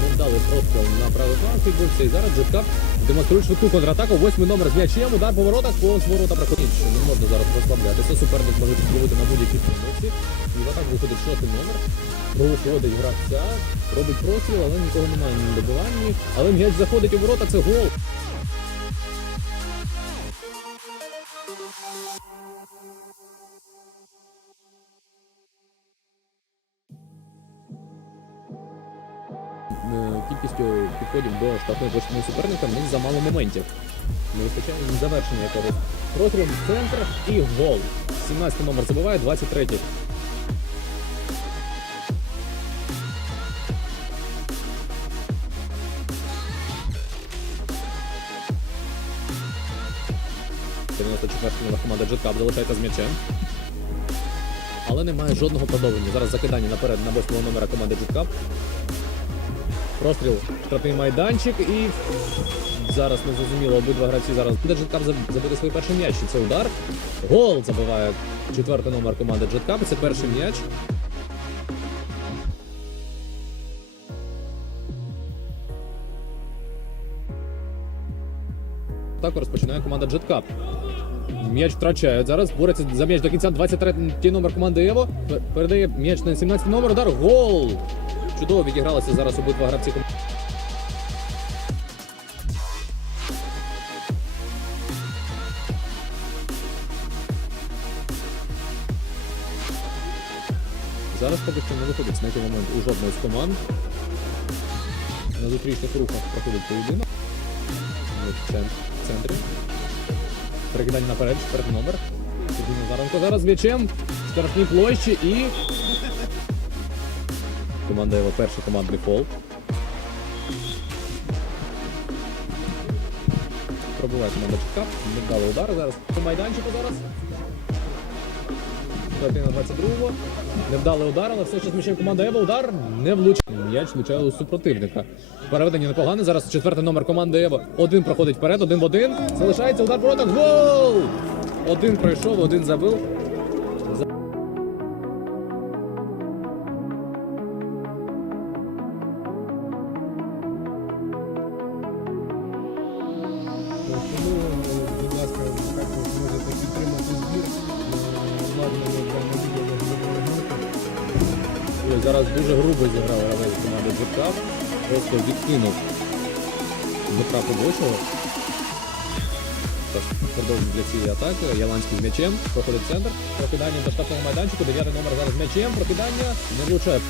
Ми дали просто на правий план, відбувся і зараз Джеткап демонструє швидку контратаку. Восьмий номер з м'ячем, удар по воротах, по ворота проходить. Що не можна зараз розслаблятися. Суперник може підловити на будь-якій помилці. І в атаку виходить шостий номер. Проводить гравця, робить простріл, але нікого немає на добиванні. Але м'яч заходить у ворота, це гол. Кількістю підходів до штрафної площини суперника в них замало моментів. Не вистачає завершення якогось. В центр і гол. 17 номер забиває, 23 94 номер команда Джеткап залишається з м'ячем. Але немає жодного продовження. Зараз закидання наперед на 8 номера команди Джеткап. Простріл, штрафний майданчик і зараз не зрозуміло, обидва гравці зараз буде Джеткап забити свій перший м'яч. Це удар. Гол забиває четвертий номер команди Джеткап. Це перший м'яч. Так розпочинає команда Джеткап. М'яч втрачають. Зараз бореться за м'яч до кінця 23 номер команди Ево. Передає м'яч на 17 номер. Удар. Гол! Чудово відігралися зараз обидва гравці. Зараз поки що не виходить на цей момент у жодної з команд. На зустрічних рухах проходить поєдинок. В центрі. Перекидання наперед, четвертий номер. Зараз м'ячем. В штрафній площі і. Команда його перший командний фол. Пробиває команда Чекап. Не дали удар зараз. По майданчику зараз. Картина 22-го. Не вдали удар, але все ще з команда Ева. Удар не влучив. М'яч влучає у супротивника. Переведення непогане. Зараз четвертий номер команди Ева. Один проходить вперед, один в один. Залишається удар воротах. Гол! Один пройшов, один забив. Ой, Зараз дуже грубо зіграв гравець команди Джекап. Просто відкинув Дмитра Побочого. Продовжує для цієї атаки. Яланський з м'ячем. Проходить центр. Прокидання до штрафного майданчику. Дев'ятий номер зараз м'ячем. Прокидання не влучає.